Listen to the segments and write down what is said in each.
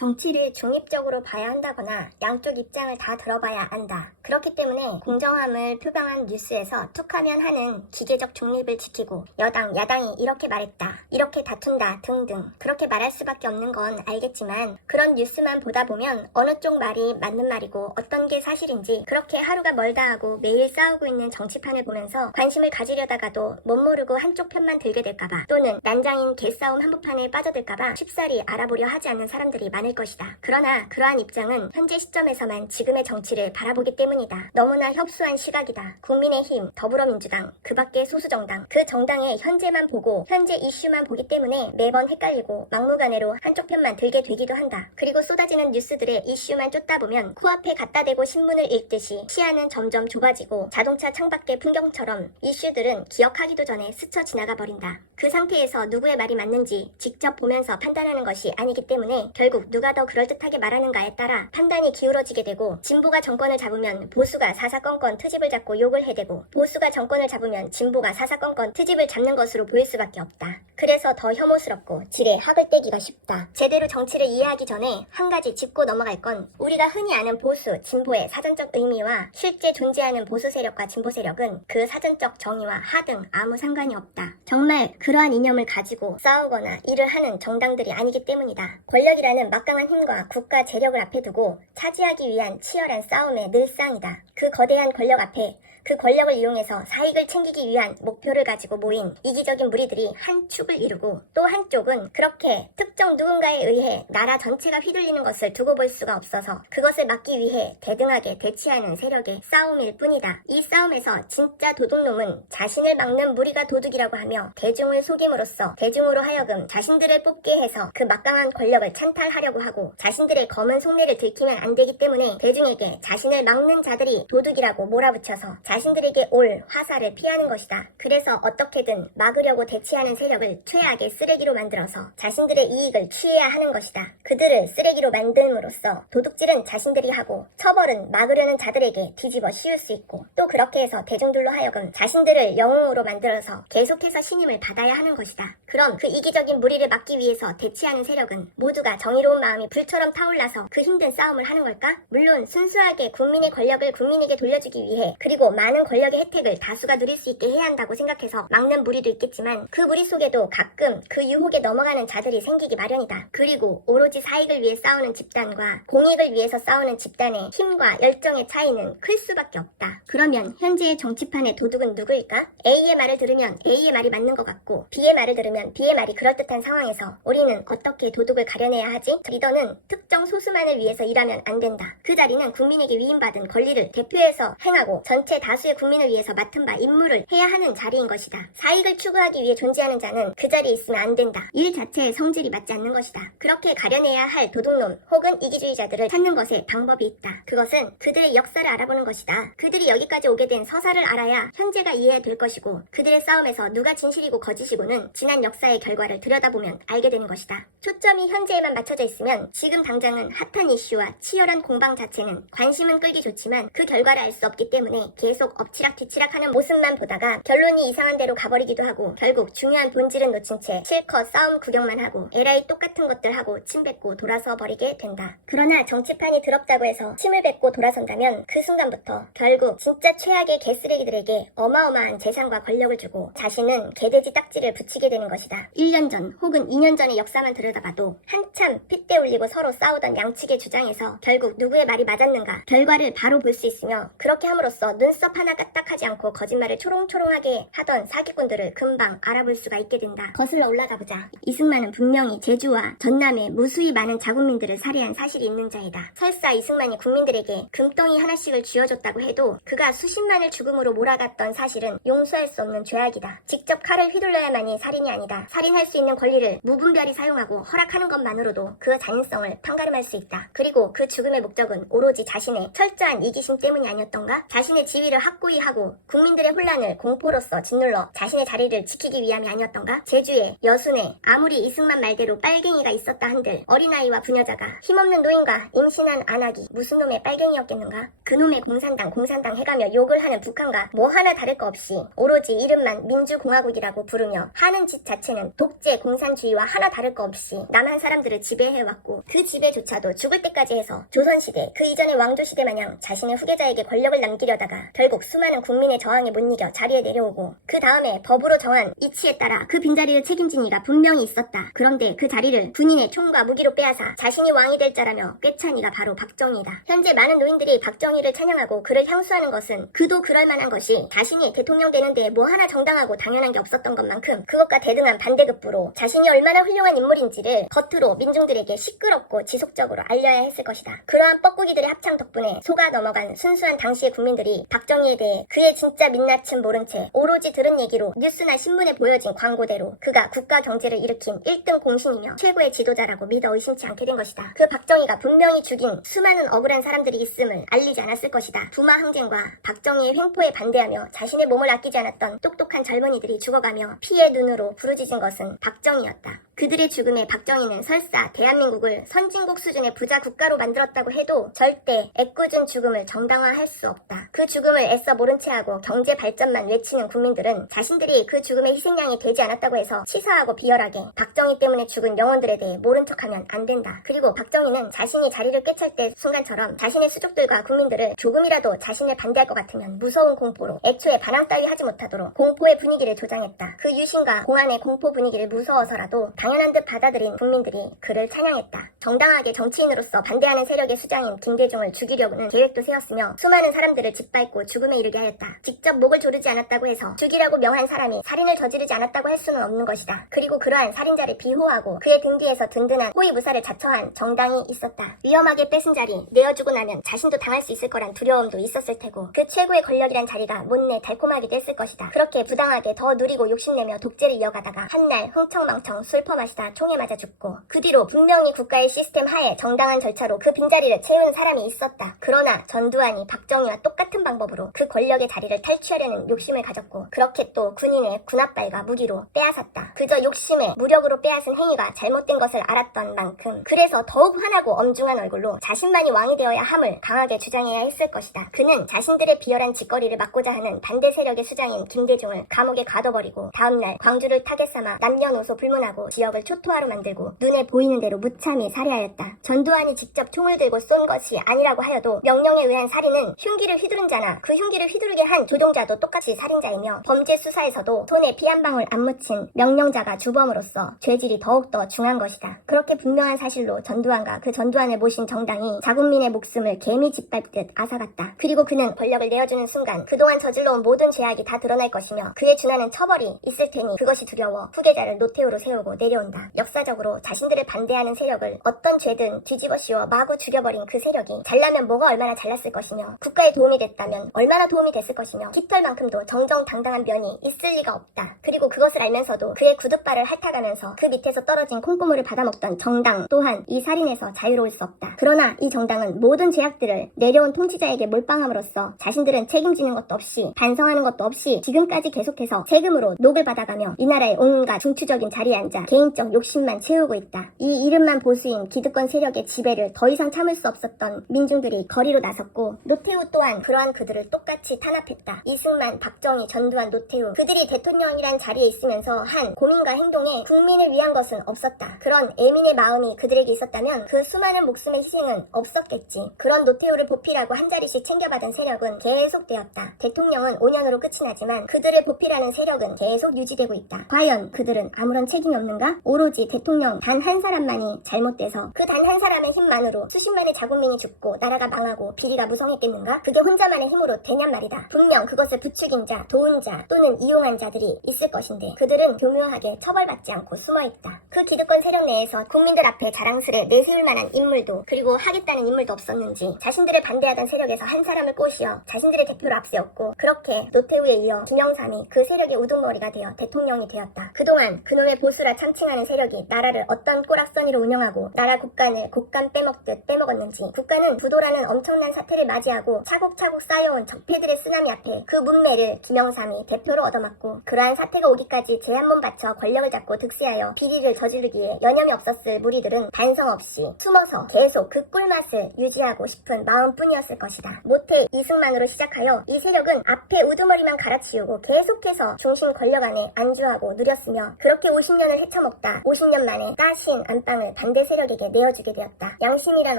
정치를 중립적으로 봐야 한다거나 양쪽 입장을 다 들어봐야 한다. 그렇기 때문에 공정함을 표방한 뉴스에서 툭하면 하는 기계적 중립을 지키고 여당, 야당이 이렇게 말했다, 이렇게 다툰다 등등 그렇게 말할 수밖에 없는 건 알겠지만 그런 뉴스만 보다 보면 어느 쪽 말이 맞는 말이고 어떤 게 사실인지 그렇게 하루가 멀다 하고 매일 싸우고 있는 정치판을 보면서 관심을 가지려다가도 못 모르고 한쪽 편만 들게 될까봐 또는 난장인 개싸움 한복판에 빠져들까봐 쉽사리 알아보려 하지 않는 사람들이 많을 것이다. 그러나 그러한 입장은 현재 시점에서만 지금의 정치를 바라보기 때문이다. 너무나 협소한 시각이다. 국민의힘, 더불어민주당, 그 밖의 소수정당, 그 정당의 현재만 보고 현재 이슈만 보기 때문에 매번 헷갈리고 막무가내로 한쪽 편만 들게 되기도 한다. 그리고 쏟아지는 뉴스들의 이슈만 쫓다 보면 코앞에 갖다 대고 신문을 읽듯이 시야는 점점 좁아지고 자동차 창밖의 풍경처럼 이슈들은 기억하기도 전에 스쳐 지나가 버린다. 그 상태에서 누구의 말이 맞는지 직접 보면서 판단하는 것이 아니기 때문에 결국 누가 더 그럴듯하게 말하는가에 따라 판단이 기울어지게 되고 진보가 정권을 잡으면 보수가 사사건건 트집을 잡고 욕을 해대고 보수가 정권을 잡으면 진보가 사사건건 트집을 잡는 것으로 보일 수밖에 없다. 그래서 더 혐오스럽고 지레 학을 떼기가 쉽다. 제대로 정치를 이해하기 전에 한 가지 짚고 넘어갈 건 우리가 흔히 아는 보수, 진보의 사전적 의미와 실제 존재하는 보수 세력과 진보 세력은 그 사전적 정의와 하등 아무 상관이 없다. 정말 그러한 이념을 가지고 싸우거나 일을 하는 정당들이 아니기 때문이다. 권력이라는 막강한 힘과 국가 재력을 앞에 두고 차지하기 위한 치열한 싸움의 늘상이다. 그 거대한 권력 앞에 그 권력을 이용해서 사익을 챙기기 위한 목표를 가지고 모인 이기적인 무리들이 한 축을 이루고 또 한쪽은 그렇게 특정 누군가에 의해 나라 전체가 휘둘리는 것을 두고 볼 수가 없어서 그것을 막기 위해 대등하게 대치하는 세력의 싸움일 뿐이다. 이 싸움에서 진짜 도둑놈은 자신을 막는 무리가 도둑이라고 하며 대중을 속임으로써 대중으로 하여금 자신들을 뽑게 해서 그 막강한 권력을 찬탈하려고 하고 자신들의 검은 속내를 들키면 안 되기 때문에 대중에게 자신을 막는 자들이 도둑이라고 몰아붙여서 자신들에게 올 화살을 피하는 것이다. 그래서 어떻게든 막으려고 대치하는 세력을 최악의 쓰레기로 만들어서 자신들의 이익을 취해야 하는 것이다. 그들을 쓰레기로 만듦으로써 도둑질은 자신들이 하고 처벌은 막으려는 자들에게 뒤집어 씌울 수 있고 또 그렇게 해서 대중들로 하여금 자신들을 영웅으로 만들어서 계속해서 신임을 받아야 하는 것이다. 그럼 그 이기적인 무리를 막기 위해서 대치하는 세력은 모두가 정의로운 마음이 불처럼 타올라서 그 힘든 싸움을 하는 걸까? 물론 순수하게 국민의 권력을 국민에게 돌려주기 위해 그리고 많은 권력의 혜택을 다수가 누릴 수 있게 해야 한다고 생각해서 막는 무리도 있겠지만 그 무리 속에도 가끔 그 유혹에 넘어가는 자들이 생기기 마련이다. 그리고 오로지 사익을 위해 싸우는 집단과 공익을 위해서 싸우는 집단의 힘과 열정의 차이는 클 수밖에 없다. 그러면 현재의 정치판의 도둑은 누구일까? A의 말을 들으면 A의 말이 맞는 것 같고 B의 말을 들으면 B의 말이 그럴듯한 상황에서 우리는 어떻게 도둑을 가려내야 하지? 리더는 특정 소수만을 위해서 일하면 안 된다. 그 자리는 국민에게 위임받은 권리를 대표해서 행하고 전체 다수의 국민을 위해서 맡은 바 임무를 해야 하는 자리인 것이다. 사익을 추구하기 위해 존재하는 자는 그 자리에 있으면 안 된다. 일 자체의 성질이 맞지 않는 것이다. 그렇게 가려내야 할 도둑놈 혹은 이기주의자들을 찾는 것에 방법이 있다. 그것은 그들의 역사를 알아보는 것이다. 그들이 여기까지 오게 된 서사를 알아야 현재가 이해될 것이고 그들의 싸움에서 누가 진실이고 거짓이고는 지난 역사의 결과를 들여다보면 알게 되는 것이다. 초점이 현재에만 맞춰져 있으면 지금 당장은 핫한 이슈와 치열한 공방 자체는 관심은 끌기 좋지만 그 결과를 알 수 없기 때문에 계속 엎치락뒤치락 하는 모습만 보다가 결론이 이상한 대로 가버리기도 하고 결국 중요한 본질은 놓친 채 실컷 싸움 구경만 하고 에라이 똑같은 것들 하고 침 뱉고 돌아서 버리게 된다. 그러나 정치판이 더럽다고 해서 침을 뱉고 돌아선다면 그 순간부터 결국 진짜 최악의 개쓰레기들에게 어마어마한 재산과 권력을 주고 자신은 개돼지 딱지를 붙이게 되는 것이다. 1년 전 혹은 2년 전의 역사만 들여다봐도 한참 핏대 올리고 서로 싸우던 양측의 주장에서 결국 누구의 말이 맞았는가 결과를 바로 볼 수 있으며 그렇게 함으로써 눈썹 하나 까딱하지 않고 거짓말을 초롱초롱하게 하던 사기꾼들을 금방 알아볼 수가 있게 된다. 거슬러 올라가보자. 이승만은 분명히 제주와 전남에 무수히 많은 자국민들을 살해한 사실이 있는 자이다. 설사 이승만이 국민들에게 금덩이 하나씩을 쥐어줬다고 해도 그가 수십만을 죽음으로 몰아갔던 사실은 용서할 수 없는 죄악이다. 직접 칼을 휘둘러야만이 살인이 아니다. 살인할 수 있는 권리를 무분별히 사용하고 허락하는 것만으로도 그 잔인성을 판가름할 수 있다. 그리고 그 죽음의 목적은 오로지 자신의 철저한 이기심 때문이 아니었던가? 자신의 지위를 확고히 하고 국민들의 혼란을 공포로서 짓눌러 자신의 자리를 지키기 위함이 아니었던가? 제주에, 여순에 아무리 이승만 말대로 빨갱이가 있었다 한들 어린아이와 부녀자가 힘없는 노인과 임신한 안악이 무슨 놈의 빨갱이였겠는가? 그놈의 공산당 해가며 욕을 하는 북한과 뭐 하나 다를 거 없이 오로지 이름만 민주공화국이라고 부르며 하는 짓 자체는 독재 공산주의와 하나 다를 거 없이 남한 사람들을 지배해왔고 그 지배조차도 죽을 때까지 해서 조선시대 그 이전의 왕조시대 마냥 자신의 후계자에게 권력을 남기려다가 결국 수많은 국민의 저항에 못 이겨 자리에 내려오고 그 다음에 법으로 정한 이치에 따라 그 빈자리를 책임진 이가 분명히 있었다. 그런데 그 자리를 군인의 총과 무기로 빼앗아 자신이 왕이 될 자라며 꿰찬 이가 바로 박정희다. 현재 많은 노인들이 박정희를 찬양하고 그를 향수하는 것은 그도 그럴 만한 것이 자신이 대통령 되는 데에 뭐 하나 정당하고 당연한 게 없었던 것만큼 그것과 대등한 반대급부로 자신이 얼마나 훌륭한 인물인지를 겉으로 민중들에게 시끄럽고 지속적으로 알려야 했을 것이다. 그러한 뻐꾸기들의 합창 덕분에 속아 넘어간 순수한 당시의 국민들이 박정희에 대해 그의 진짜 민낯은 모른 채 오로지 들은 얘기로 뉴스나 신문에 보여진 광고대로 그가 국가 경제를 일으킨 1등 공신이며 최고의 지도자라고 믿어 의심치 않게 된 것이다. 그 박정희가 분명히 죽인 수많은 억울한 사람들이 있음을 알리지 않았을 것이다. 부마 항쟁과 박정희의 횡포에 반대하며 자신의 몸을 아끼지 않았던 똑똑한 젊은이들이 죽어가며 피의 눈으로 부르짖은 것은 박정희였다. 그들의 죽음에 박정희는 설사 대한민국을 선진국 수준의 부자 국가로 만들었다고 해도 절대 애꿎은 죽음을 정당화할 수 없다. 그 죽음을 애써 모른 채 하고 경제 발전만 외치는 국민들은 자신들이 그 죽음의 희생양이 되지 않았다고 해서 치사하고 비열하게 박정희 때문에 죽은 영혼들에 대해 모른 척하면 안 된다. 그리고 박정희는 자신이 자리를 꿰찰 때 순간처럼 자신의 수족들과 국민들을 조금이라도 자신을 반대할 것 같으면 무서운 공포로 애초에 반항 따위 하지 못하도록 공포의 분위기를 조장했다. 그 유신과 공안의 공포 분위기를 무서워서라도 당연한 듯 받아들인 국민들이 그를 찬양했다. 정당하게 정치인으로서 반대하는 세력의 수장인 김대중을 죽이려는 계획도 세웠으며 수많은 사람들을 짓밟고 죽음에 이르게 하였다. 직접 목을 조르지 않았다고 해서 죽이라고 명한 사람이 살인을 저지르지 않았다고 할 수는 없는 것이다. 그리고 그러한 살인자를 비호하고 그의 등 뒤에서 든든한 호위무사를 자처한 정당이 있었다. 위험하게 뺏은 자리 내어주고 나면 자신도 당할 수 있을 거란 두려움도 있었을 테고 그 최고의 권력이란 자리가 못내 달콤하기도 했을 것이다. 그렇게 부당하게 더 누리고 욕심내며 독재를 이어가다가 한날 흥청망청 술 퍼마시다 총에 맞아 죽고 그 뒤로 분명히 국가의 시스템 하에 정당한 절차로 그 빈자리를 채우는 사람이 있었다. 그러나 전두환이 박정희와 똑같은 방법으로 그 권력의 자리를 탈취하려는 욕심을 가졌고 그렇게 또 군인의 군합발과 무기로 빼앗았다. 그저 욕심에 무력으로 빼앗은 행위가 잘못된 것을 알았던 만큼 그래서 더욱 화나고 엄중한 얼굴로 자신만이 왕이 되어야 함을 강하게 주장해야 했을 것이다. 그는 자신들의 비열한 짓거리를 막고자 하는 반대 세력의 수장인 김대중을 감옥에 가둬버리고 다음날 광주를 타겟 삼아 남녀노소 불문하고 지역을 초토화로 만들고 눈에 보이는 대로 무참히 살해하였다. 전두환이 직접 총을 들고 쏜 것이 아니라고 하여도 명령에 의한 살인은 흉기를 휘두른 자나 그 흉기를 휘두르게 한 조종자도 똑같이 살인자이며 범죄 수사에서도 손에 피 한 방울 안 묻힌 명령자가 주범으로서 죄질이 더욱더 중한 것이다. 그렇게 분명한 사실로 전두환과 그 전두환을 모신 정당이 자국민의 목숨을 개미 짓밟듯 앗아갔다. 그리고 그는 권력을 내어주는 순간 그동안 저질러온 모든 죄악이 다 드러날 것이며 그에 준하는 처벌이 있을 테니 그것이 두려워 후계자를 노태우로 세우고 내려온다. 역사적으로 자신들을 반대하는 세력을 어떤 죄든 뒤집어 씌워 마구 죽여버린 그 세력이 잘나면 뭐가 얼마나 잘났을 것이며 국가에 도움이 됐다면 얼마나 도움이 됐을 것이며 깃털만큼도 정정당당한 면이 있을 리가 없다. 그리고 그것을 알면서도 그의 구둣발을 핥아가면서 그 밑에서 떨어진 콩고물을 받아먹던 정당 또한 이 살인에서 자유로울 수 없다. 그러나 이 정당은 모든 죄악들을 내려온 통치자에게 몰빵함으로써 자신들은 책임지는 것도 없이 반성하는 것도 없이 지금까지 계속해서 세금으로 녹을 받아가며 이 나라의 온갖 중추적인 자리에 앉아 개인적 욕심만 채우고 있다. 이 이름만 보수인 기득권 세력의 지배를 더 이상 참을 수 없었던 민중들이 거리로 나섰고 노태우 또한 그러한 그들을 똑같이 탄압했다. 이승만, 박정희, 전두환, 노태우 그들이 대통령이란 자리에 있으면서 한 고민과 행동에 국민을 위한 것은 없었다. 그런 애민의 마음이 그들에게 있었다면 그 수많은 목숨의 희생은 없었겠지. 그런 노태우를 보필하고 한 자리씩 챙겨받은 세력은 계속되었다. 대통령은 5년으로 끝이 나지만 그들을 보필하는 세력은 계속 유지되고 있다. 과연 그들은 아무런 책임이 없는가? 오로지 대통령 단 한 사람만이 잘못돼서 그 단 한 사람의 힘만으로 수십만의 자국민이 죽고 나라가 망하고 비리가 무성했겠는가? 그게 혼자만의 힘으로 되냔 말이다. 분명 그것을 부추긴 자, 도운 자 또는 이용한 자들이 있을 것인데 그들은 교묘하게 처벌받지 않고 숨어있다. 그 기득권 세력 내에서 국민들 앞에 자랑스레 내세울 만한 인물도 그리고 하겠다는 인물도 없었는지 자신들을 반대하던 세력에서 한 사람을 꼬시어 자신들의 대표로 앞세웠고 그렇게 노태우에 이어 김영삼이 그 세력의 우두머리가 되어 대통령이 되었다. 그동안 그놈의 보수라 참치 호칭하는 세력이 나라를 어떤 꼬락서니로 운영하고 나라 국간을 곡간 빼먹듯 빼먹었는지, 국가는 부도라는 엄청난 사태를 맞이하고 차곡차곡 쌓여온 적폐들의 쓰나미 앞에 그 문매를 김영삼이 대표로 얻어맞고, 그러한 사태가 오기까지 제 한 몸 바쳐 권력을 잡고 득세하여 비리를 저지르기에 여념이 없었을 무리들은 반성 없이 숨어서 계속 그 꿀맛을 유지하고 싶은 마음뿐이었을 것이다. 모태 이승만으로 시작하여 이 세력은 앞에 우두머리만 갈아치우고 계속해서 중심 권력 안에 안주하고 누렸으며, 그렇게 50년을 헤쳐먹다 50년 만에 따신 안방을 반대 세력에게 내어주게 되었다. 양심이란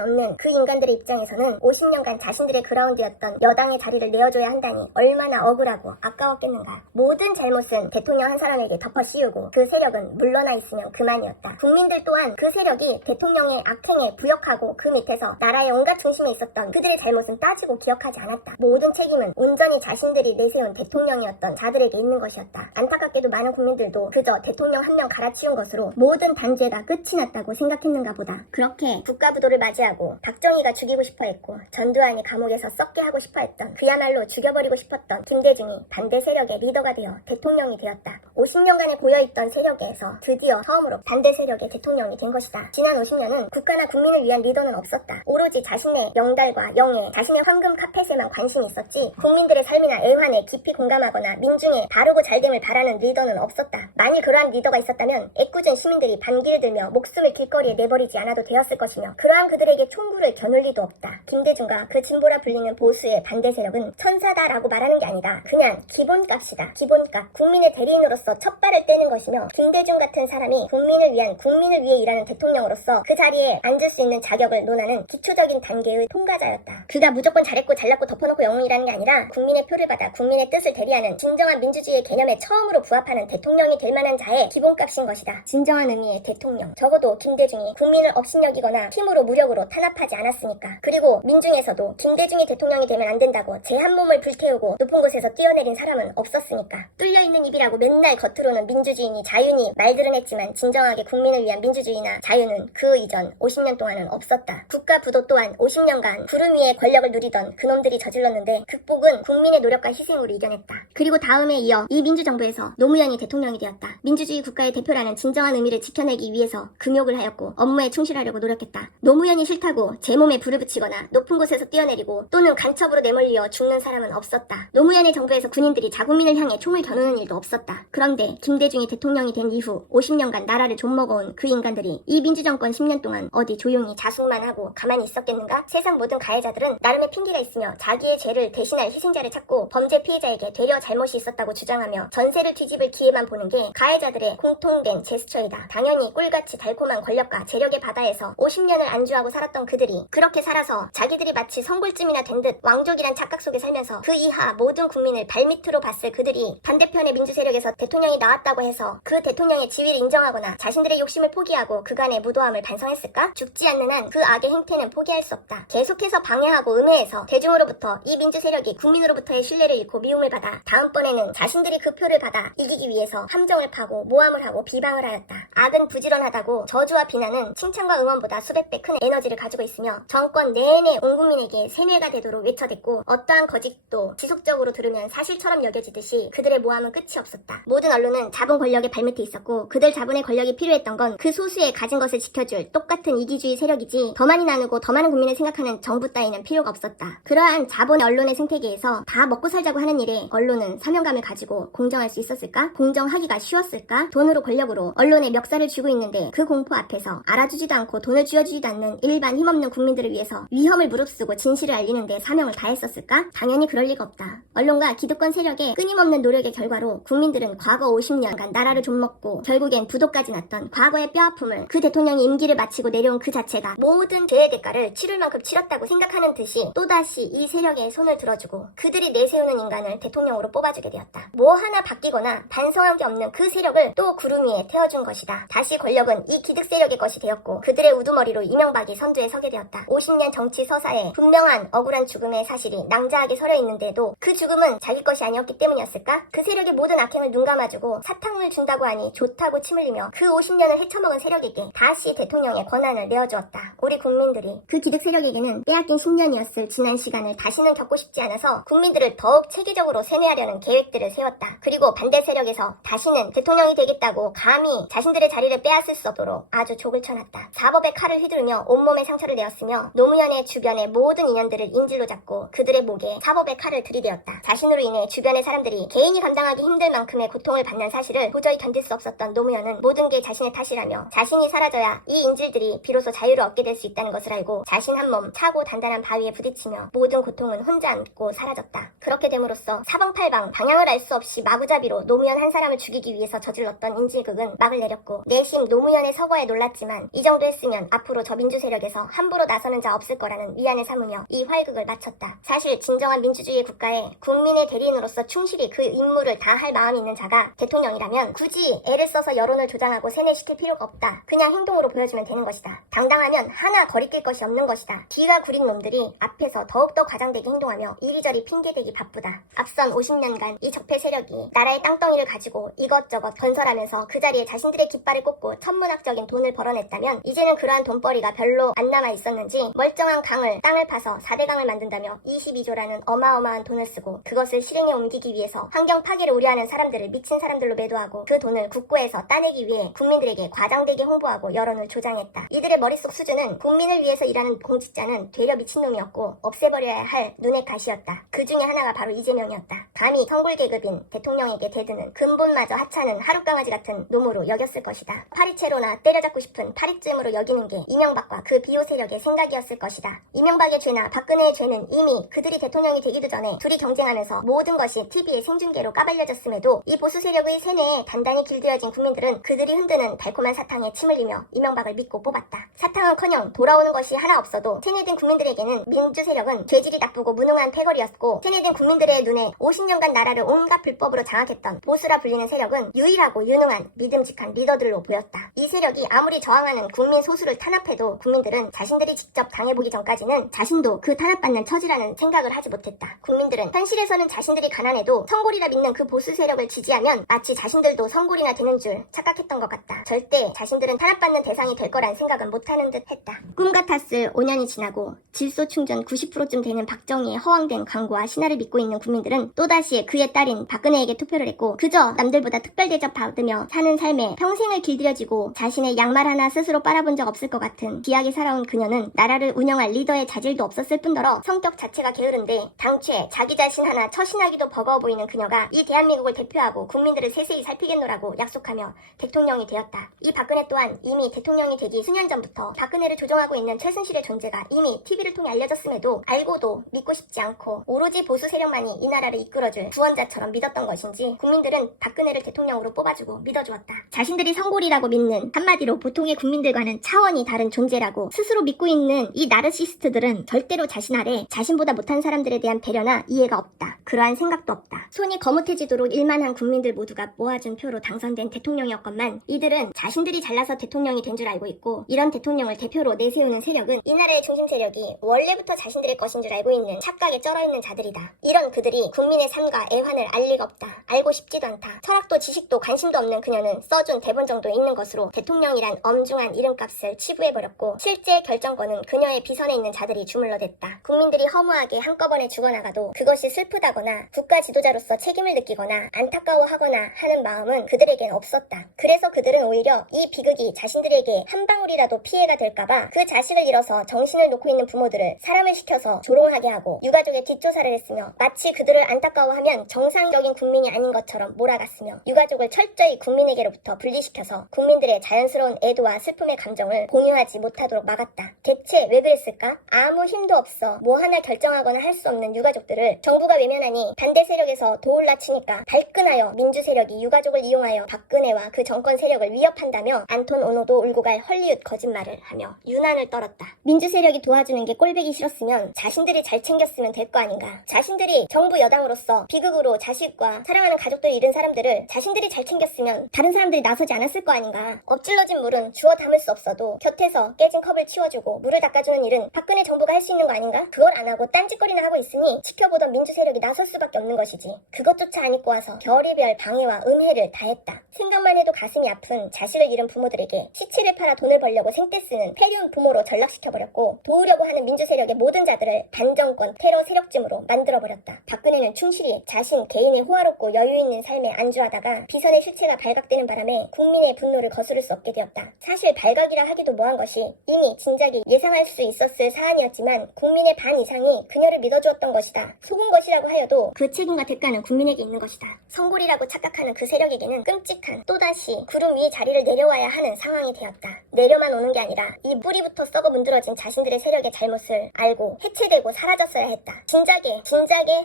없는 그 인간들의 입장에서는 50년간 자신들의 그라운드였던 여당의 자리를 내어줘야 한다니 얼마나 억울하고 아까웠겠는가. 모든 잘못은 대통령 한 사람에게 덮어 씌우고 그 세력은 물러나 있으면 그만이었다. 국민들 또한 그 세력이 대통령의 악행에 부역하고 그 밑에서 나라의 온갖 중심에 있었던 그들의 잘못은 따지고 기억하지 않았다. 모든 책임은 온전히 자신들이 내세운 대통령이었던 자들에게 있는 것이었다. 안타깝게도 많은 국민들도 그저 대통령 한 명 갈아치운 것으로 모든 단죄가 끝이 났다고 생각했는가 보다. 그렇게 국가부도를 맞이하고 박정희가 죽이고 싶어 했고 전두환이 감옥에서 썩게 하고 싶어 했던, 그야말로 죽여버리고 싶었던 김대중이 반대 세력의 리더가 되어 대통령이 되었다. 50년간에 고여있던 세력에서 드디어 처음으로 반대 세력의 대통령이 된 것이다. 지난 50년은 국가나 국민을 위한 리더는 없었다. 오로지 자신의 영달과 영예, 자신의 황금 카펫에만 관심이 있었지, 국민들의 삶이나 애환에 깊이 공감하거나 민중의 바르고 잘됨을 바라는 리더는 없었다. 만일 그러한 리더가 있었다면 애꿎은 시민들이 반기를 들며 목숨을 길거리에 내버리지 않아도 되었을 것이며, 그러한 그들에게 총구를 겨눌 리도 없다. 김대중과 그 진보라 불리는 보수의 반대 세력은 천사다라고 말하는 게 아니라 그냥 기본값이다. 기본값. 국민의 대리인으로서 첫 발을 떼는 것이며, 김대중 같은 사람이 국민을 위한, 국민을 위해 일하는 대통령으로서 그 자리에 앉을 수 있는 자격을 논하는 기초적인 단계의 통과자였다. 그가 무조건 잘했고 잘났고 덮어놓고 영웅이라는 게 아니라 국민의 표를 받아 국민의 뜻을 대리하는 진정한 민주주의의 개념에 처음으로 부합하는 대통령이 될 만한 자의 기본값인 것이다. 진정한 의미의 대통령. 적어도 김대중이 국민을 업신여기거나 힘으로 무력으로 탄압하지 않았으니까. 그리고 민중에서도 김대중이 대통령이 되면 안 된다고 제 한 몸을 불태우고 높은 곳에서 뛰어내린 사람은 없었으니까. 뚫려있는 입이라고 맨날 겉으로는 민주주의니 자유니 말들은 했지만 진정하게 국민을 위한 민주주의나 자유는 그 이전 50년 동안은 없었다. 국가 부도 또한 50년간 구름 위에 권력을 누리던 그놈들이 저질렀는데 극복은 국민의 노력과 희생으로 이겨냈다. 그리고 다음에 이어 이 민주정부에서 노무현이 대통령이 되었다. 민주주의 국가의 대표라는 진정한 의미를 지켜내기 위해서 금욕을 하였고 업무에 충실하려고 노력했다. 노무현이 싫다고 제 몸에 불을 붙이거나 높은 곳에서 뛰어내리고 또는 간첩으로 내몰려 죽는 사람은 없었다. 노무현의 정부에서 군인들이 자국민을 향해 총을 겨누는 일도 없었다. 그런데 김대중이 대통령이 된 이후 50년간 나라를 좀먹어온 그 인간들이 이 민주정권 10년 동안 어디 조용히 자숙만 하고 가만히 있었겠는가? 세상 모든 가해자들은 나름의 핑계가 있으며 자기의 죄를 대신할 희생자를 찾고 범죄 피해자에게 되려 잘못이 있었다고 주장하며 전세를 뒤집을 기회만 보는 게 가해자들의 공통된 제스처이다. 당연히 꿀같이 달콤한 권력과 재력의 바다에서 50년을 안주하고 살았던 그들이 그렇게 살아서 자기들이 마치 성골쯤이나 된 듯 왕족이란 착각 속에 살면서 그 이하 모든 국민을 발밑으로 봤을 그들이 반대편의 민주세력에서 대통령이 나왔다고 해서 그 대통령의 지위를 인정하거나 자신들의 욕심을 포기하고 그간의 무도함을 반성했을까? 죽지 않는 한 그 악의 행태는 포기할 수 없다. 계속해서 방해하고 음해해서 대중으로부터 이 민주세력이 국민으로부터의 신뢰를 잃고 미움을 받아 다음번에는 자신들이 그 표를 받아 이기기 위해서 함정을 파고 모함을 하고 비방을 하였다. 악은 부지런하다고 저주와 비난은 칭찬과 응원보다 수백 배 큰 에너지를 가지고 있으며 정권 내내 온 국민에게 세뇌가 되도록 외쳐댔고 어떠한 거짓도 지속적으로 들으면 사실처럼 여겨지듯이 그들의 모함은 끝이 없었다. 모든 언론은 자본 권력의 발밑에 있었고 그들 자본의 권력이 필요했던 건 그 소수의 가진 것을 지켜줄 똑같은 이기주의 세력이지 더 많이 나누고 더 많은 국민을 생각하는 정부 따위는 필요가 없었다. 그러한 자본 언론의 생태계에서 다 먹고 살자고 하는 일에 언론은 사명감을 가지고 공정할 수 있었을까? 공정하기가 쉬웠을까? 돈으로 권력으로 언론에 멱살을 쥐고 있는데 그 공포 앞에서 알아주지도 않고 돈을 쥐어주지도 않는 일반 힘없는 국민들을 위해서 위험을 무릅쓰고 진실을 알리는데 사명을 다했었을까? 당연히 그럴 리가 없다. 언론과 기득권 세력의 끊임없는 노력의 결과로 국민들은 과거 50년간 나라를 좀먹고 결국엔 부도까지 났던 과거의 뼈아픔을 그 대통령이 임기를 마치고 내려온 그 자체가 모든 죄의 대가를 치를 만큼 치렀다고 생각하는 듯이 또다시 이 세력의 손을 들어주고 그들이 내세우는 인간을 대통령으로 뽑아주게 되었다. 뭐 하나 바뀌거나 반성한 게 없는 그 세력을 또 구름 위에 태워준 것이다. 다시 권력은 이 기득 세력의 것이 되었고 그들의 우두머리로 이명박이 선두에 서게 되었다. 50년 정치 서사에 분명한 억울한 죽음의 사실이 낭자하게 서려 있는데도 그 죽음은 자기 것이 아니었기 때문이었을까? 그 세력의 모든 악행을 눈감아주고 사탕을 준다고 하니 좋다고 침 흘리며 그 50년을 헤쳐먹은 세력에게 다시 대통령의 권한을 내어주었다. 우리 국민들이 그 기득 세력에게는 빼앗긴 10년이었을 지난 시간을 다시는 겪고 싶지 않아서 국민들을 더욱 체계적으로 세뇌하려는 계획들을 세웠다. 그리고 반대 세력에서 다시는 대통령이 되겠다고 감히 사방이 자신들의 자리를 빼앗을 수 없도록 아주 족을 쳐놨다. 사법의 칼을 휘두르며 온몸에 상처를 내었으며 노무현의 주변의 모든 인연들을 인질로 잡고 그들의 목에 사법의 칼을 들이대었다. 자신으로 인해 주변의 사람들이 개인이 감당하기 힘들 만큼의 고통을 받는 사실을 도저히 견딜 수 없었던 노무현은 모든 게 자신의 탓이라며 자신이 사라져야 이 인질들이 비로소 자유를 얻게 될 수 있다는 것을 알고 자신 한 몸 차고 단단한 바위에 부딪히며 모든 고통은 혼자 안고 사라졌다. 그렇게 됨으로써 사방팔방 방향을 알 수 없이 마구잡이로 노무현 한 사람을 죽이기 위해서 저질렀던 인질극은 막을 내렸고 내심 노무현의 서거에 놀랐지만 이 정도 했으면 앞으로 저 민주 세력에서 함부로 나서는 자 없을 거라는 위안을 삼으며 이 활극을 마쳤다. 사실 진정한 민주주의 국가에 국민의 대리인으로서 충실히 그 임무를 다할 마음이 있는 자가 대통령이라면 굳이 애를 써서 여론을 조장하고 세뇌시킬 필요가 없다. 그냥 행동으로 보여주면 되는 것이다. 당당하면 하나 거리낄 것이 없는 것이다. 뒤가 구린 놈들이 앞에서 더욱더 과장되게 행동하며 이리저리 핑계대기 바쁘다. 앞선 50년간 이 적폐 세력이 나라의 땅덩이를 가지고 이것저것 건설하면서 그 자리에 자신들의 깃발을 꽂고 천문학적인 돈을 벌어냈다면 이제는 그러한 돈벌이가 별로 안 남아 있었는지 멀쩡한 강을 땅을 파서 4대강을 만든다며 22조라는 어마어마한 돈을 쓰고 그것을 실행에 옮기기 위해서 환경 파괴를 우려하는 사람들을 미친 사람들로 매도하고 그 돈을 국고에서 따내기 위해 국민들에게 과장되게 홍보하고 여론을 조장했다. 이들의 머릿속 수준은 국민을 위해서 일하는 공직자는 되려 미친놈이었고 없애버려야 할 눈의 가시였다. 그 중에 하나가 바로 이재명이었다. 감히 성골계급인 대통령에게 대드는 근본마저 하찮은 하룻강아지 같은 놈으로 여겼을 것이다. 파리채로나 때려잡고 싶은 파리쯤으로 여기는 게 이명박과 그 비호 세력의 생각이었을 것이다. 이명박의 죄나 박근혜의 죄는 이미 그들이 대통령이 되기도 전에 둘이 경쟁하면서 모든 것이 TV의 생중계로 까발려졌음에도 이 보수 세력의 세뇌에 단단히 길들여진 국민들은 그들이 흔드는 달콤한 사탕에 침 흘리며 이명박을 믿고 뽑았다. 사탕은커녕 돌아오는 것이 하나 없어도 세뇌된 국민들에게는 민주 세력은 죄질이 나쁘고 무능한 패거리였고 세뇌된 국민들의 눈에 50년간 나라를 온갖 불법으로 장악했던 보수라 불리는 세력은 유일하고 유능한 믿음직한 리더들로 보였다. 이 세력이 아무리 저항하는 국민 소수를 탄압해도 국민들은 자신들이 직접 당해보기 전까지는 자신도 그 탄압받는 처지라는 생각을 하지 못했다. 국민들은 현실에서는 자신들이 가난해도 성골이라 믿는 그 보수 세력을 지지하면 마치 자신들도 성골이나 되는 줄 착각했던 것 같다. 절대 자신들은 탄압받는 대상이 될 거란 생각은 못하는 듯 했다. 꿈 같았을 5년이 지나고 질소 충전 90%쯤 되는 박정희의 허황된 광고와 신화를 믿고 있는 국민들은 또다시 그의 딸인 박근혜에게 투표를 했고 그저 남들보다 특별 대접 받으며 사는 삶에 평생을 길들여지고 자신의 양말 하나 스스로 빨아본 적 없을 것 같은 귀하게 살아온 그녀는 나라를 운영할 리더의 자질도 없었을 뿐더러 성격 자체가 게으른데 당최 자기 자신 하나 처신하기도 버거워 보이는 그녀가 이 대한민국을 대표하고 국민들을 세세히 살피겠노라고 약속하며 대통령이 되었다. 이 박근혜 또한 이미 대통령이 되기 수년 전부터 박근혜를 조종하고 있는 최순실의 존재가 이미 TV를 통해 알려졌음에도 알고도 믿고 싶지 않고 오로지 보수 세력만이 이 나라를 이끌어줄 구원자처럼 믿었던 것인지 국민들은 박근혜를 대통령으로 뽑아주고 믿어주었다. 자신들이 성골이라고 믿는 한마디로 보통의 국민들과는 차원이 다른 존재라고 스스로 믿고 있는 이 나르시스트들은 절대로 자신 아래 자신보다 못한 사람들에 대한 배려나 이해가 없다. 그러한 생각도 없다. 손이 거뭇해지도록 일만한 국민들 모두가 모아준 표로 당선된 대통령이었건만 이들은 자신들이 잘나서 대통령이 된 줄 알고 있고 이런 대통령을 대표로 내세우는 세력은 이 나라의 중심 세력이 원래부터 자신들의 것인 줄 알고 있는 착각에 쩔어있는 자들이다. 이런 그들이 국민의 삶과 애환을 알 리가 없다. 알고 싶지도 않다. 철학도 지식도 관심도 없는 그녀는 써준 대본 정도 있는 것으로 대통령이란 엄중한 이름값을 치부해버렸고 실제 결정권은 그녀의 비선에 있는 자들이 주물러댔다. 국민들이 허무하게 한꺼번에 죽어나가도 그것이 슬프다거나 국가 지도자로서 책임을 느끼거나 안타까워하거나 하는 마음은 그들에겐 없었다. 그래서 그들은 오히려 이 비극이 자신들에게 한 방울이라도 피해가 될까봐 그 자식을 잃어서 정신을 놓고 있는 부모들을 사람을 시켜서 조롱하게 하고 유가족의 뒷조사를 했으며 마치 그들을 안타까워하면 정상적인 국민이 아닌 것처럼 몰아갔으며 유가족을 철저히 국민에게로부터 분리시켜서 국민들의 자연스러운 애도와 슬픔의 감정을 공유하지 못하도록 막았다. 대체 왜 그랬을까? 아무 힘도 없어 뭐 하나 결정하거나 할 수 없는 유가족들을 정부가 외면하니 반대 세력에서 도울라 치니까 발끈하여 민주 세력이 유가족을 이용하여 박근혜와 그 정권 세력을 위협한다며 안톤 오노도 울고 갈 헐리우드 거짓말을 하며 유난을 떨었다. 민주 세력이 도와주는 게 꼴보기 싫었으면 자신들이 잘 챙겼으면 될 거 아닌가. 자신들이 정부 여당으로서 비극으로 자식과 사랑하는 가족들을 잃은 사람들을 자신들이 잘 챙겼으면 다른 사람들이 나서지 않았을 거 아닌가. 엎질러진 물은 주워 담을 수 없어도 곁에서 깨진 컵을 치워주고 물을 닦아주는 일은 박근혜 정부가 할 수 있는 거 아닌가? 그걸 안 하고 딴짓거리나 하고 있으니 지켜보던 민주 세력이 나설 수밖에 없는 것이지. 그것조차 안 입고 와서 별의별 방해와 음해를 다 했다. 생각만 해도 가슴이 아픈 자식을 잃은 부모들에게 시체를 팔아 돈을 벌려고 생떼 쓰는 폐륜 부모로 전락시켜버렸고 도우려고 하는 민주 세력의 모든 자들을 반정권 테러 세력쯤으로 만들어버렸다. 박근혜는 충실히 자신 개인의 호화롭고 여유있는 삶에 안주하다가 비선의 실체가 발각되는 바람에 바람에 국민의 분노를 거스를 수 없게 되었다. 사실 발각이라 하기도 뭐한 것이 이미 진작에 예상할 수 있었을 사안이었지만 국민의 반 이상이 그녀를 믿어주었던 것이다. 속은 것이라고 하여도 그 책임과 대가는 국민에게 있는 것이다. 성골이라고 착각하는 그 세력에게는 끔찍한 또다시 구름 위에 자리를 내려와야 하는 상황이 되었다. 내려만 오는 게 아니라 이 뿌리부터 썩어 문드러진 자신들의 세력의 잘못을 알고 해체되고 사라졌어야 했다. 진작에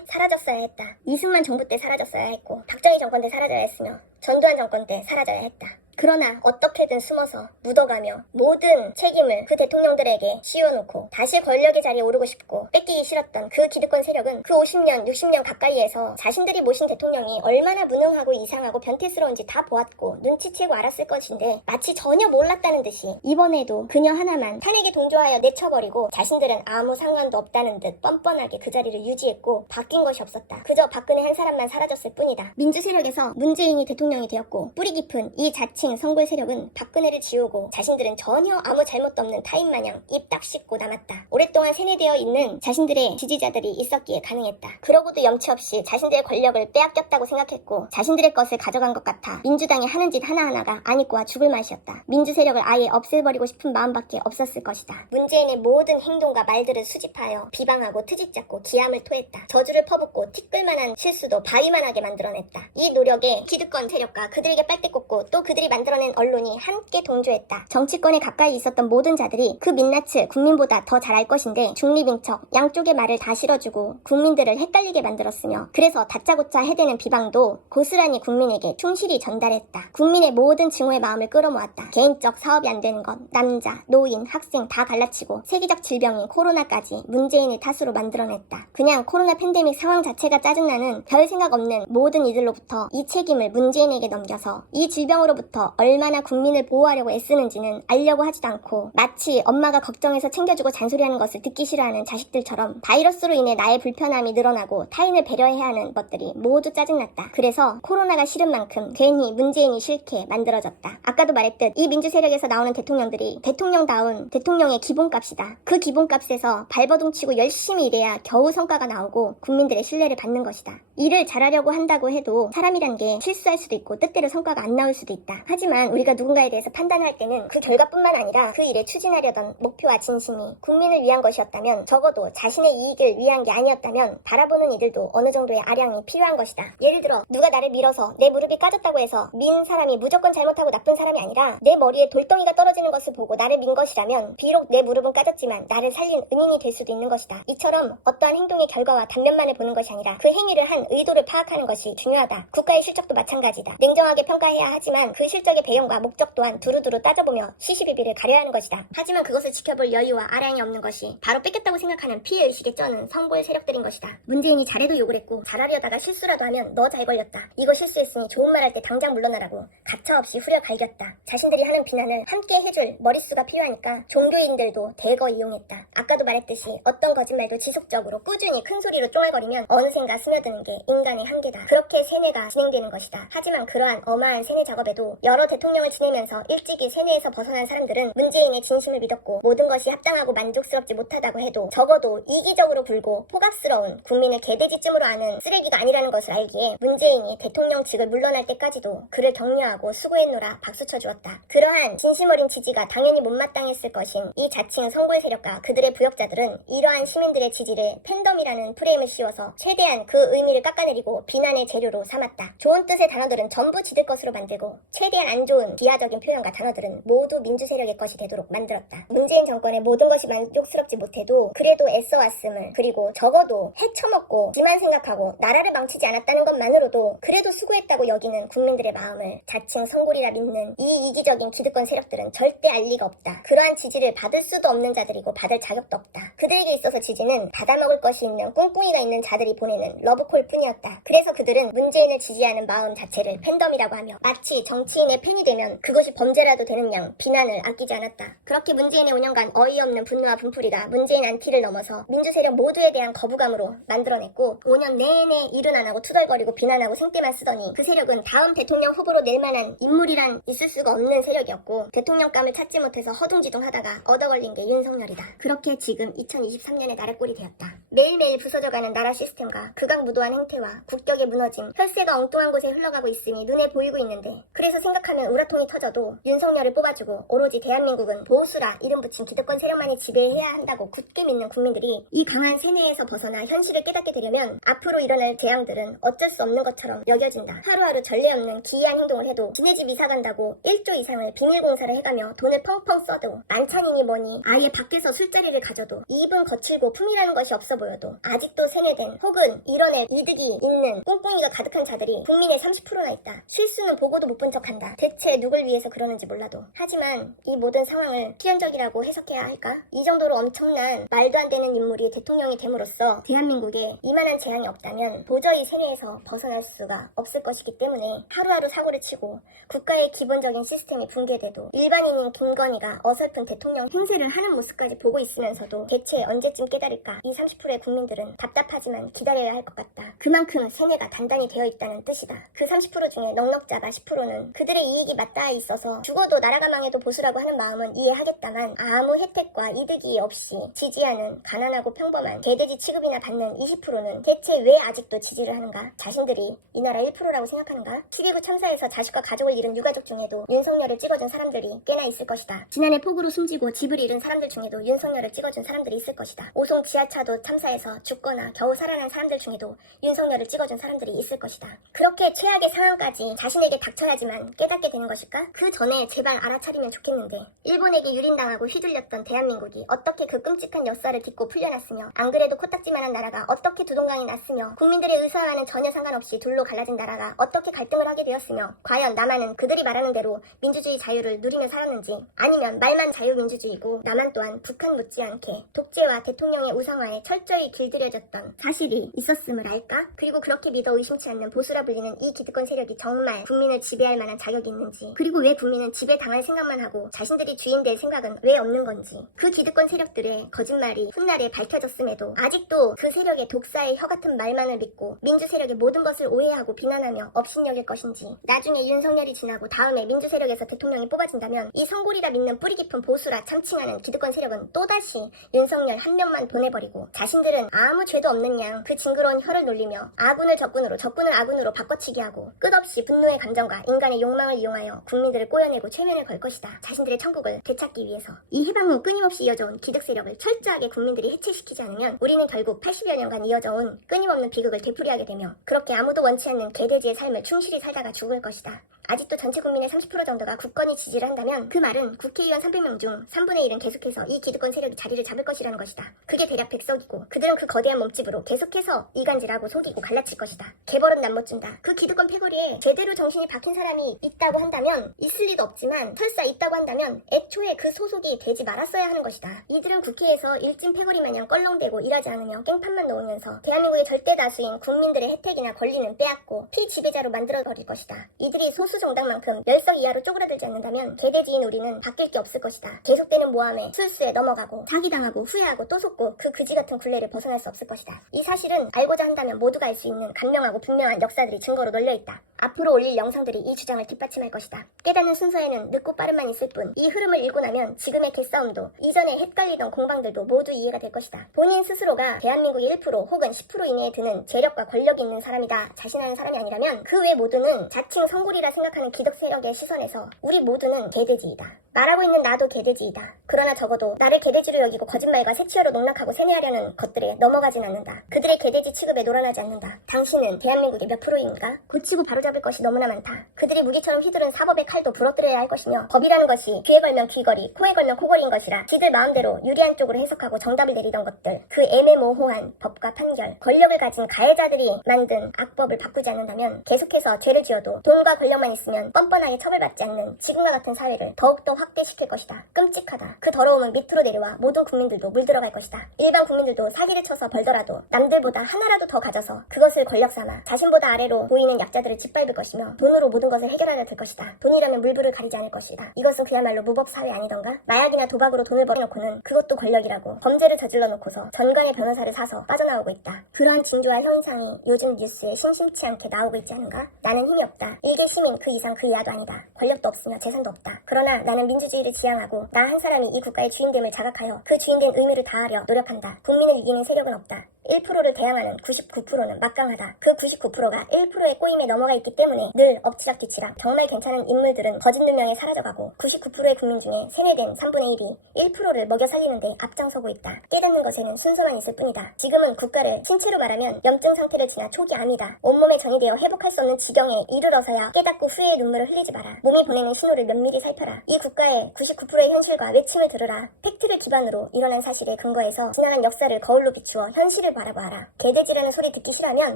사라졌어야 했다. 이승만 정부 때 사라졌어야 했고 박정희 정권 때 사라져야 했으며 전두환 정권 때 사라져야 했다. 그러나 어떻게든 숨어서 묻어가며 모든 책임을 그 대통령들에게 씌워놓고 다시 권력의 자리에 오르고 싶고 뺏기기 싫었던 그 기득권 세력은 그 50년, 60년 가까이에서 자신들이 모신 대통령이 얼마나 무능하고 이상하고 변태스러운지 다 보았고 눈치채고 알았을 것인데 마치 전혀 몰랐다는 듯이 이번에도 그녀 하나만 탄핵에 동조하여 내쳐버리고 자신들은 아무 상관도 없다는 듯 뻔뻔하게 그 자리를 유지했고 바뀐 것이 없었다. 그저 박근혜 한 사람만 사라졌을 뿐이다. 민주세력에서 문재인이 대통령이 되었고 뿌리 깊은 이 자칭 성골 세력은 박근혜를 지우고 자신들은 전혀 아무 잘못도 없는 타인 마냥 입 딱 씻고 남았다. 오랫동안 세뇌되어 있는 자신들의 지지자들이 있었기에 가능했다. 그러고도 염치 없이 자신들의 권력을 빼앗겼다고 생각했고 자신들의 것을 가져간 것 같아 민주당이 하는 짓 하나하나가 안익고와 죽을 맛이었다. 민주세력을 아예 없애버리고 싶은 마음밖에 없었을 것이다. 문재인의 모든 행동과 말들을 수집하여 비방하고 트집잡고 기함을 토했다. 저주를 퍼붓고 티끌만한 실수도 바위만하게 만들어냈다. 이 노력에 기득권 세력과 그들에게 빨대 꽂고 또 그들이 만들어낸 언론이 함께 동조했다. 정치권에 가까이 있었던 모든 자들이 그 민낯을 국민보다 더 잘 알 것인데 중립인 척 양쪽의 말을 다 실어주고 국민들을 헷갈리게 만들었으며 그래서 다짜고짜 해대는 비방도 고스란히 국민에게 충실히 전달했다. 국민의 모든 증오의 마음을 끌어모았다. 개인적 사업이 안 되는 것, 남자, 노인, 학생 다 갈라치고 세계적 질병인 코로나까지 문재인의 탓으로 만들어냈다. 그냥 코로나 팬데믹 상황 자체가 짜증나는 별 생각 없는 모든 이들로부터 이 책임을 문재인에게 넘겨서 이 질병으로부터 얼마나 국민을 보호하려고 애쓰는지는 알려고 하지도 않고 마치 엄마가 걱정해서 챙겨주고 잔소리하는 것을 듣기 싫어하는 자식들처럼 바이러스로 인해 나의 불편함이 늘어나고 타인을 배려해야 하는 것들이 모두 짜증났다. 그래서 코로나가 싫은 만큼 괜히 문재인이 싫게 만들어졌다. 아까도 말했듯 이 민주세력에서 나오는 대통령들이 대통령다운 대통령의 기본값이다. 그 기본값에서 발버둥치고 열심히 일해야 겨우 성과가 나오고 국민들의 신뢰를 받는 것이다. 일을 잘하려고 한다고 해도 사람이란 게 실수할 수도 있고 뜻대로 성과가 안 나올 수도 있다. 하지만 우리가 누군가에 대해서 판단할 때는 그 결과뿐만 아니라 그 일을 추진하려던 목표와 진심이 국민을 위한 것이었다면 적어도 자신의 이익을 위한 게 아니었다면 바라보는 이들도 어느 정도의 아량이 필요한 것이다. 예를 들어 누가 나를 밀어서 내 무릎이 까졌다고 해서 민 사람이 무조건 잘못하고 나쁜 사람이 아니라 내 머리에 돌덩이가 떨어지는 것을 보고 나를 민 것이라면 비록 내 무릎은 까졌지만 나를 살린 은인이 될 수도 있는 것이다. 이처럼 어떠한 행동의 결과와 단면만을 보는 것이 아니라 그 행위를 한 의도를 파악하는 것이 중요하다. 국가의 실적도 마찬가지다. 냉정하게 평가해야 하지만 그 실적의 배경과 목적 또한 두루두루 따져보며 시시비비를 가려야 하는 것이다. 하지만 그것을 지켜볼 여유와 아량이 없는 것이 바로 뺏겼다고 생각하는 피해의식에 쩌는 성골 세력들인 것이다. 문재인이 잘해도 욕을 했고 잘하려다가 실수라도 하면 너 잘 걸렸다. 이거 실수했으니 좋은 말 할 때 당장 물러나라고 가차없이 후려 갈겼다. 자신들이 하는 비난을 함께 해줄 머릿수가 필요하니까 종교인들도 대거 이용했다. 아까도 말했듯이 어떤 거짓말도 지속적으로 꾸준히 큰 소리로 쫑알거리면 어느샌가 스며드는 게 인간의 한계다. 그렇게 세뇌가 진행되는 것이다. 하지만 그러한 어마한 세뇌 작업에도 여러 대통령을 지내면서 일찍이 세뇌에서 벗어난 사람들은 문재인의 진심을 믿었고 모든 것이 합당하고 만족스럽지 못하다고 해도 적어도 이기적으로 굴고 포갑스러운 국민을 개돼지쯤으로 아는 쓰레기가 아니라는 것을 알기에 문재인이 대통령직을 물러날 때까지도 그를 격려하고 수고했노라 박수쳐 주었다. 그러한 진심 어린 지지가 당연히 못마땅했을 것인 이 자칭 성골 세력과 그들의 부역자들은 이러한 시민들의 지지를 팬덤이라는 프레임을 씌워서 최대한 그 의미를 깎아내리고 비난의 재료로 삼았다. 좋은 뜻의 단어들은 전부 지들 것으로 만들고 최대한 안 좋은 비하적인 표현과 단어들은 모두 민주세력의 것이 되도록 만들었다. 문재인 정권의 모든 것이 만족스럽지 못해도 그래도 애써왔음을 그리고 적어도 헤쳐먹고 지만 생각하고 나라를 망치지 않았다는 것만으로도 그래도 수고했다고 여기는 국민들의 마음을 자칭 성골이라 믿는 이 이기적인 기득권 세력들은 절대 알 리가 없다. 그러한 지지를 받을 수도 없는 자들이고 받을 자격도 없다. 그들에게 있어서 지지는 받아먹을 것이 있는 꿍꿍이가 있는 자들이 보내는 러브콜 뿐이었다. 그래서 그들은 문재인을 지지하는 마음 자체를 팬덤이라고 하며 마치 정치인의 팬이 되면 그것이 범죄라도 되는 양 비난을 아끼지 않았다. 그렇게 문재인의 5년간 어이없는 분노와 분풀이가 문재인 안티를 넘어서 민주세력 모두에 대한 거부감으로 만들어냈고 5년 내내 일은 안 하고 투덜거리고 비난하고 생떼만 쓰더니 그 세력은 다음 대통령 후보로 낼 만한 인물이란 있을 수가 없는 세력이었고 대통령감을 찾지 못해서 허둥지둥하다가 얻어걸린 게 윤석열이다. 그렇게 지금 2023년의 나라 꼴이 되었다. 매일매일 부서져가는 나라 시스템과 극악무도한 행태와 국격의 무너짐, 혈세가 엉뚱한 곳에 흘러가고 있으니 눈에 보이고 있는데 그래서 생각하면 우라통이 터져도 윤석열을 뽑아주고 오로지 대한민국은 보수라 이름 붙인 기득권 세력만이 지배해야 한다고 굳게 믿는 국민들이 이 강한 세뇌에서 벗어나 현실을 깨닫게 되려면 앞으로 일어날 재앙들은 어쩔 수 없는 것처럼 여겨진다. 하루하루 전례 없는 기이한 행동을 해도 지네 집 이사 간다고 1조 이상을 비밀공사를 해가며 돈을 펑펑 써도 만찬이니 뭐니 아예 밖에서 술자리를 가져도 입은 거칠고 품이라는 것이 없어 보여도 아직도 세뇌된 혹은 이뤄낼 이득이 있는 꿍꿍이가 가득한 자들이 국민의 30%나 있다. 실수는 보고도 못 본 척한다. 대체 누굴 위해서 그러는지 몰라도. 하지만 이 모든 상황을 필연적이라고 해석해야 할까? 이 정도로 엄청난 말도 안 되는 인물이 대통령이 됨으로써 대한민국에 이만한 재앙이 없다면 도저히 세뇌에서 벗어날 수가 없을 것이기 때문에 하루하루 사고를 치고 국가의 기본적인 시스템이 붕괴돼도 일반인인 김건희가 어설픈 대통령 행세를 하는 모습까지 보고 있으면서도 대체 언제쯤 깨달을까? 이 30%의 국민들은 답답하지만 기다려야 할 것 같다. 그만큼 세뇌가 단단히 되어 있다는 뜻이다. 그 30% 중에 넉넉자가 10%는 그들의 이익이 맞닿아 있어서 죽어도 나라가 망해도 보수라고 하는 마음은 이해하겠다만 아무 혜택과 이득이 없이 지지하는 가난하고 평범한 개돼지 취급이나 받는 20%는 대체 왜 아직도 지지를 하는가? 자신들이 이 나라 1%라고 생각하는가? 7.19 참사에서 자식과 가족을 잃은 유가족 중에도 윤석열을 찍어준 사람들이 꽤나 있을 것이다. 지난해 폭우로 숨지고 집을 잃은 사람들 중에도 윤석열을 찍어준 사람들이 있을 것이다. 오송 지하차도 참사에서 죽거나 겨우 살아난 사람들 중에도 윤석열을 찍어준 사람들이 있을 것이다. 그렇게 최악의 상황까지 자신에게 닥쳐야지만 깨닫게 되는 것일까? 그 전에 제발 알아차리면 좋겠는데 일본에게 유린당하고 휘둘렸던 대한민국이 어떻게 그 끔찍한 역사를 딛고 풀려났으며 안 그래도 코딱지만한 나라가 어떻게 두동강이 났으며 국민들의 의사와는 전혀 상관없이 둘로 갈라진 나라가 어떻게 갈등을 하게 되었으며 과연 남한은 그들이 말하는 대로 민주주의 자유를 누리며 살았는지 아니면 말만 자유민주주의고 남한 또한 북한 못지않게 독재와 대통령의 우상화에 철저히 길들여졌던 사실이 있었음을 알까? 그리고 그렇게 믿어 의심치 않는 보수라 불리는 이 기득권 세력이 정말 국민을 지배할 만한 자격이 있는지 그리고 왜 국민은 지배당할 생각만 하고 자신들이 주인 될 생각은 왜 없는 건지 그 기득권 세력들의 거짓말이 훗날에 밝혀졌음에도 아직도 그 세력의 독사의 혀 같은 말만을 믿고 민주 세력의 모든 것을 오해하고 비난하며 업신여길 것인지 나중에 윤석열이 지나고 다음에 민주 세력에서 대통령이 뽑아진다면 이 성골이라 믿는 뿌리 깊은 보수라 참칭하는 기득권 세력은 또다시 윤석열 한 명만 보내버리고 자신들은 아무 죄도 없는 양 그 징그러운 혀를 놀리며 아군을 적군으로 적군을 아군으로 바꿔치기 하고 끝없이 분노의 감정과 인간의 욕망을 이용하여 국민들을 꼬여내고 최면을 걸 것이다. 자신들의 천국을 되찾기 위해서. 이 해방 후 끊임없이 이어져온 기득 세력을 철저하게 국민들이 해체시키지 않으면 우리는 결국 80여 년간 이어져온 끊임없는 비극을 되풀이하게 되며 그렇게 아무도 원치 않는 개돼지의 삶을 충실히 살다가 죽을 것이다. 아직도 전체 국민의 30% 정도가 굳건히 지지를 한다면 그 말은 국회의원 300명 중 3분의 1은 계속해서 이 기득권 세력이 자리를 잡을 것이라는 것이다. 그게 대략 100석이고 그들은 그 거대한 몸집으로 계속해서 이간질하고 속이고 갈라칠 것이다. 개벌은 남 못 준다. 그 기득권 패거리에 제대로 정신이 박힌 사람이 있다고 한다면 있을 리도 없지만 설사 있다고 한다면 애초에 그 소속이 되지 말았어야 하는 것이다. 이들은 국회에서 일진 패거리 마냥 껄렁대고 일하지 않으며 깽판만 놓으면서 대한민국의 절대 다수인 국민들의 혜택이나 권리는 빼앗고 피지배자로 만들어버릴 것이다. 이들이 소수 정당만큼 10석 이하로 쪼그라들지 않는다면 개돼지인 우리는 바뀔 게 없을 것이다. 계속되는 모함에 술수에 넘어가고 사기당하고 후회하고 또 속고 그 그지같은 굴레를 벗어날 수 없을 것이다. 이 사실은 알고자 한다면 모두가 알 수 있는 간명하고 분명한 역사들이 증거로 널려있다. 앞으로 올릴 영상들이 이 주장을 뒷받침할 것이다. 깨닫는 순서에는 늦고 빠름만 있을 뿐 이 흐름을 읽고 나면 지금의 개싸움도 이전에 헷갈리던 공방들도 모두 이해가 될 것이다. 본인 스스로가 대한민국의 1% 혹은 10% 이내에 드는 재력과 권력이 있는 사람이다 자신하는 사람이 아니라면 그 외 모두는 자칭 성골이라 생각하는 기득 세력의 시선에서 우리 모두는 개돼지이다. 말하고 있는 나도 개돼지이다. 그러나 적어도 나를 개돼지로 여기고 거짓말과 색치어로 농락하고 세뇌하려는 것들에 넘어가진 않는다. 그들의 개돼지 취급에 놀아나지 않는다. 당신은 대한민국의 몇 프로입니까? 고치고 바로잡을 것이 너무나 많다. 그들이 무기처럼 휘두른 사법의 칼도 부러뜨려야 할 것이며 법이라는 것이 귀에 걸면 귀걸이, 코에 걸면 코걸이인 것이라 지들 마음대로 유리한 쪽으로 해석하고 정답을 내리던 것들 그 애매모호한 법과 판결, 권력을 가진 가해자들이 만든 악법을 바꾸지 않는다면 계속해서 죄를 지어도 돈과 권력만 있으면 뻔뻔하게 처벌받지 않는 지금과 같은 사회를 더욱더 확대시킬 것이다. 끔찍하다. 그 더러움은 밑으로 내려와 모든 국민들도 물들어갈 것이다. 일반 국민들도 사기를 쳐서 벌더라도 남들보다 하나라도 더 가져서 그것을 권력 삼아 자신보다 아래로 보이는 약자들을 짓밟을 것이며 돈으로 모든 것을 해결하려 들 것이다. 돈이라면 물불을 가리지 않을 것이다. 이것은 그야말로 무법사회 아니던가? 마약이나 도박으로 돈을 벌어놓고는 그것도 권력이라고 범죄를 저질러 놓고서 전관의 변호사를 사서 빠져나오고 있다. 그러한 징조와 현상이 요즘 뉴스에 심심치 않게 나오고 있지 않은가? 나는 힘이 없다. 일개 시민 그 이상 그 이하도 아니다. 권력도 없으며 재산도 없다. 그러나 나는 민주주의를 지향하고 나 한 사람이 이 국가의 주인됨을 자각하여 그 주인된 의무를 다하려 노력한다. 국민을 이기는 세력은 없다. 1%를 대항하는 99%는 막강하다. 그 99%가 1%의 꼬임에 넘어가 있기 때문에 늘 엎치락뒤치락 정말 괜찮은 인물들은 거짓 누명에 사라져가고 99%의 국민 중에 세뇌된 3분의 1이 1%를 먹여 살리는데 앞장서고 있다. 깨닫는 것에는 순서만 있을 뿐이다. 지금은 국가를 신체로 말하면 염증 상태를 지나 초기 암이다. 온몸에 전이되어 회복할 수 없는 지경에 이르러서야 깨닫고 후회의 눈물을 흘리지 마라. 몸이 보내는 신호를 면밀히 살펴라. 이 국가의 99%의 현실과 외침을 들으라. 팩트를 기반으로 일어난 사실에 근거해서 지나간 역사를 거울로 비추어 현실을 바라보아라. 개돼지라는 소리 듣기 싫으면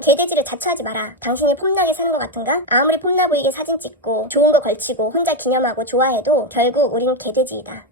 개돼지를 자처하지 마라. 당신이 폼나게 사는 것 같은가? 아무리 폼나 보이게 사진 찍고 좋은 거 걸치고 혼자 기념하고 좋아해도 결국 우린 개돼지이다.